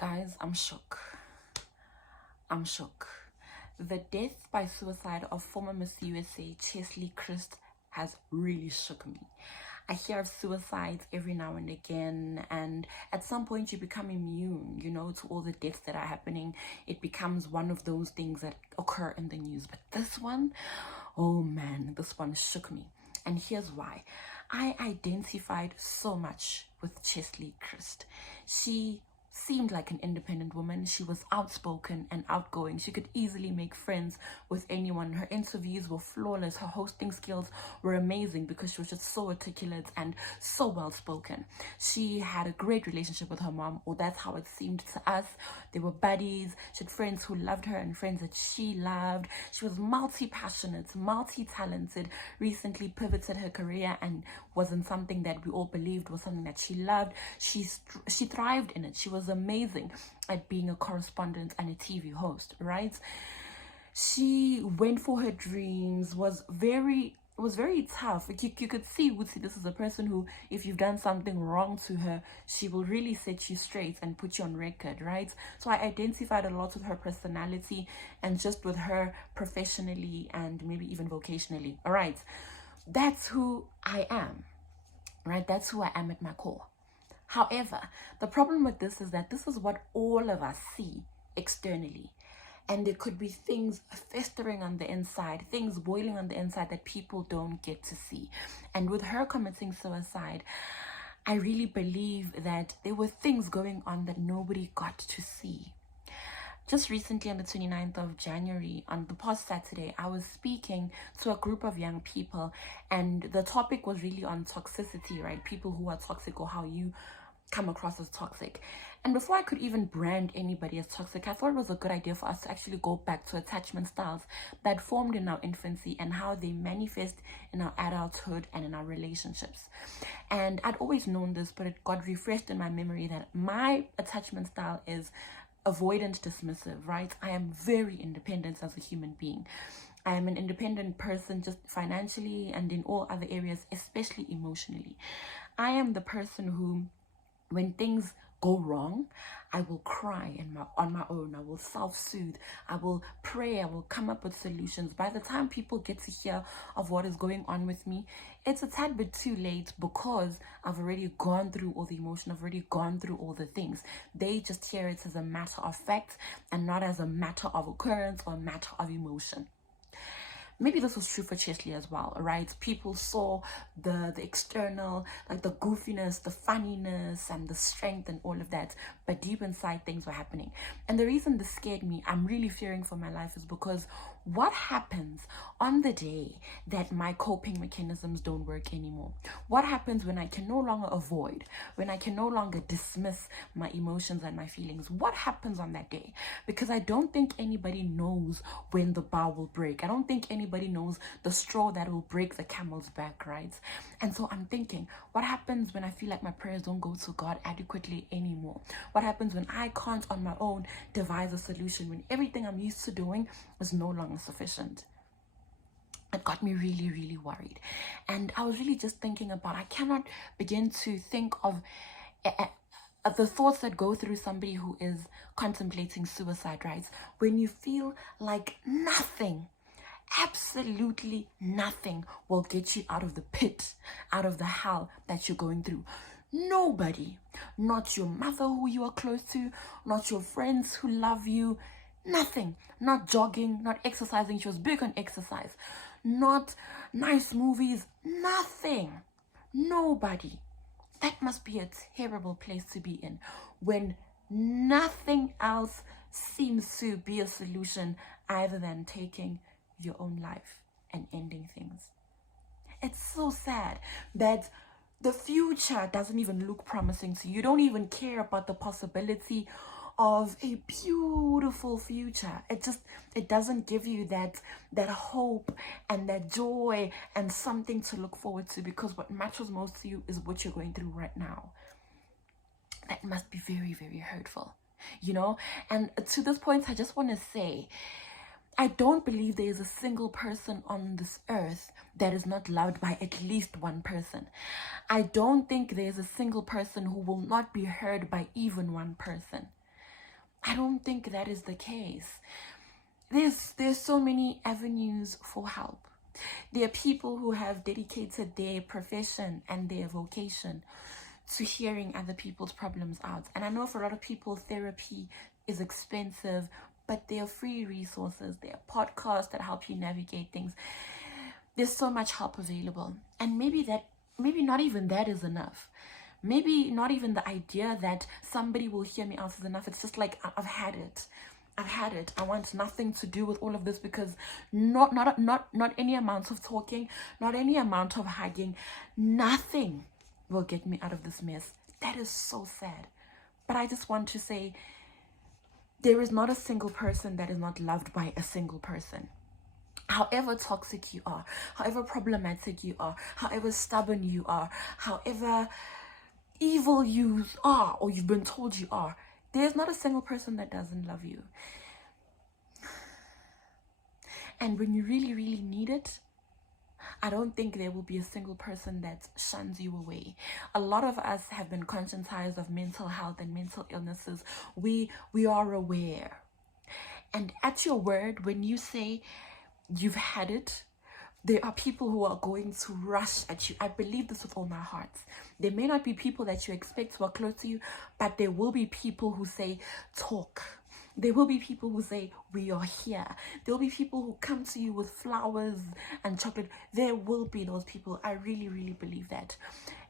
Guys, I'm shook. I'm shook. The death by suicide of former Miss USA Cheslie Kryst has really shook me. I hear of suicides every now and again, and at some point you become immune, to all the deaths that are happening. It becomes one of those things that occur in the news. But this one, oh man, this one shook me. And here's why. I identified so much with Cheslie Kryst. She seemed like an independent woman. She was outspoken and outgoing. She could easily make friends with anyone. Her interviews were flawless. Her hosting skills were amazing because she was just so articulate and so well spoken. She had a great relationship with her mom, or that's how it seemed to us. They were buddies. She had friends who loved her and friends that she loved. She was multi-passionate, multi-talented, recently pivoted her career and was in something that we all believed was something that she loved. She thrived in it. She was amazing at being a correspondent and a TV host, right? She went for her dreams, was very tough. You could see, this is a person who, if you've done something wrong to her, she will really set you straight and put you on record, right? So I identified a lot with her personality and just with her professionally and maybe even vocationally. All right, that's who I am, right? That's who I am at my core. However, the problem with this is that this is what all of us see externally. And there could be things festering on the inside, things boiling on the inside that people don't get to see. And with her committing suicide, I really believe that there were things going on that nobody got to see. Just recently on the 29th of January, on the past Saturday, I was speaking to a group of young people, and the topic was really on toxicity, right? People who are toxic, or how you come across as toxic. And before I could even brand anybody as toxic, I thought it was a good idea for us to actually go back to attachment styles that formed in our infancy and how they manifest in our adulthood and in our relationships. And I'd always known this, but it got refreshed in my memory that my attachment style is avoidant dismissive, right? I am very independent as a human being. I am an independent person, just financially and in all other areas, especially emotionally. I am the person who, when things go wrong, I will cry on my own. I will self-soothe. I will pray. I will come up with solutions. By the time people get to hear of what is going on with me, it's a tad bit too late because I've already gone through all the emotion. I've already gone through all the things. They just hear it as a matter of fact and not as a matter of occurrence or a matter of emotion. Maybe this was true for Cheslie as well, right? People saw the external, like the goofiness, the funniness, and the strength and all of that. But deep inside, things were happening. And the reason this scared me, I'm really fearing for my life, is because what happens on the day that my coping mechanisms don't work anymore? What happens when I can no longer avoid, when I can no longer dismiss my emotions and my feelings? What happens on that day? Because I don't think anybody knows when the bar will break. I don't think anybody knows the straw that will break the camel's back, right? And so I'm thinking, what happens when I feel like my prayers don't go to God adequately anymore? What happens when I can't on my own devise a solution, when everything I'm used to doing is no longer sufficient? It got me really, really worried. And I was really just thinking about, I cannot begin to think of the thoughts that go through somebody who is contemplating suicide, right? When you feel like nothing, absolutely nothing will get you out of the pit, out of the hell that you're going through. Nobody, not your mother who you are close to, not your friends who love you, nothing. Not jogging, not exercising. She was big on exercise. Not nice movies, nothing. Nobody. That must be a terrible place to be in when nothing else seems to be a solution other than taking your own life and ending things. It's so sad that the future doesn't even look promising to you. You don't even care about the possibility of a beautiful future. It doesn't give you that hope and that joy and something to look forward to, because what matters most to you is what you're going through right now. That must be very, very hurtful, And to this point, I just want to say, I don't believe there is a single person on this earth that is not loved by at least one person. I don't think there is a single person who will not be heard by even one person. I don't think that is the case. There's so many avenues for help. There are people who have dedicated their profession and their vocation to hearing other people's problems out. And I know for a lot of people, therapy is expensive, but there are free resources. There are podcasts that help you navigate things. There's so much help available. And maybe not even that is enough. Maybe not even the idea that somebody will hear me out is enough. It's just like, I've had it. I want nothing to do with all of this, because not any amount of talking, not any amount of hugging, nothing will get me out of this mess. That is so sad. But I just want to say, there is not a single person that is not loved by a single person. However toxic you are, however problematic you are, however stubborn you are, however evil you are, or you've been told you are, there's not a single person that doesn't love you. And when you really, really need it, I don't think there will be a single person that shuns you away. A lot of us have been conscientized of mental health and mental illnesses. We are aware. And at your word, when you say you've had it, there are people who are going to rush at you. I believe this with all my heart. There may not be people that you expect who are close to you, but there will be people who say, talk. There will be people who say, we are here. There will be people who come to you with flowers and chocolate. There will be those people. I really, really believe that.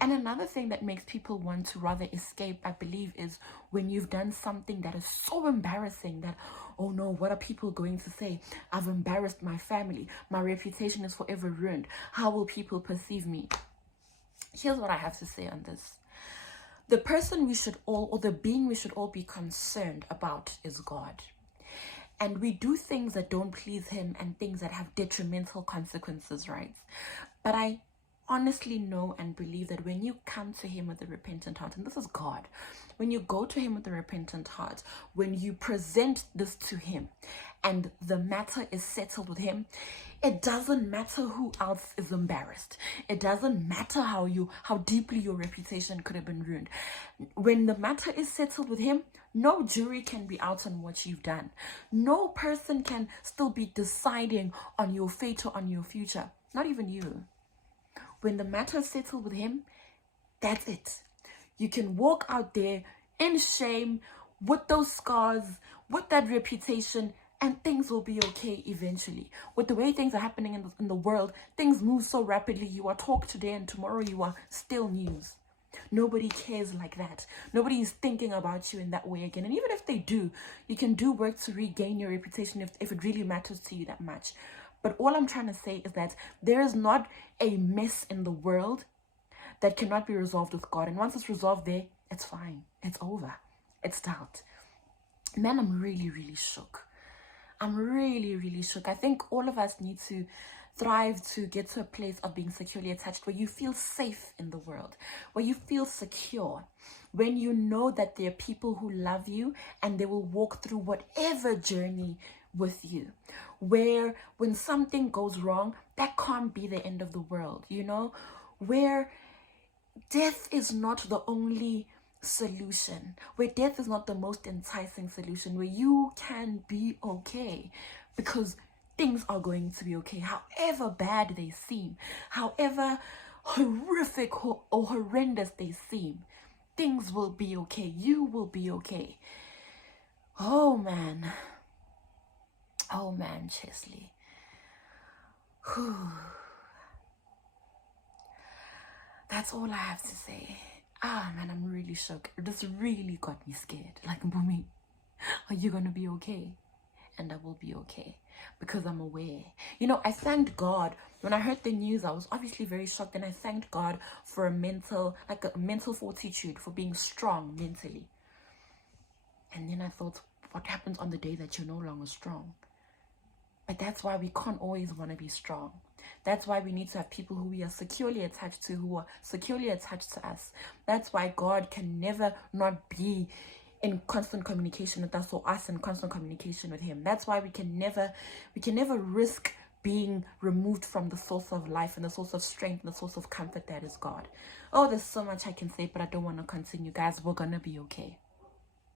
And another thing that makes people want to rather escape, I believe, is when you've done something that is so embarrassing that, oh no, what are people going to say? I've embarrassed my family. My reputation is forever ruined. How will people perceive me? Here's what I have to say on this. The person we should all, or the being we should all be concerned about, is God. And we do things that don't please him and things that have detrimental consequences, right? But I honestly know and believe that when you come to him with a repentant heart, and this is God, when you go to him with a repentant heart, when you present this to him and the matter is settled with him, it doesn't matter who else is embarrassed. It doesn't matter how deeply your reputation could have been ruined. When the matter is settled with him, no jury can be out on what you've done. No person can still be deciding on your fate or on your future. Not even you. When the matter is settled with him, that's it. You can walk out there in shame, with those scars, with that reputation, and things will be okay eventually. With the way things are happening in the world, things move so rapidly. You are talk today and tomorrow you are still news. Nobody cares like that. Nobody is thinking about you in that way again. And even if they do, you can do work to regain your reputation if it really matters to you that much. But all I'm trying to say is that there is not a mess in the world that cannot be resolved with God. And once it's resolved there, it's fine. It's over. It's dealt. Man, I'm really, really shook. I'm really, really shook. I think all of us need to thrive to get to a place of being securely attached, where you feel safe in the world, where you feel secure, when you know that there are people who love you and they will walk through whatever journey with you, where when something goes wrong, that can't be the end of the world, you know, where death is not the only solution, where death is not the most enticing solution, where you can be okay because things are going to be okay, however bad they seem, however horrific or horrendous they seem. Things will be okay. You will be okay. Oh man, Cheslie. That's all I have to say. Man, I'm really shook. This really got me scared. Like, Bumi, are you gonna be okay? And I will be okay because I'm aware. You know, I thanked God when I heard the news. I was obviously very shocked, and I thanked God for a mental fortitude, for being strong mentally. And then I thought, what happens on the day that you're no longer strong? But that's why we can't always want to be strong. That's why we need to have people who we are securely attached to, who are securely attached to us. That's why God can never not be in constant communication with us, or us in constant communication with him. That's why we can never risk being removed from the source of life and the source of strength and the source of comfort that is God. Oh, there's so much I can say, but I don't want to continue. Guys, we're gonna be okay.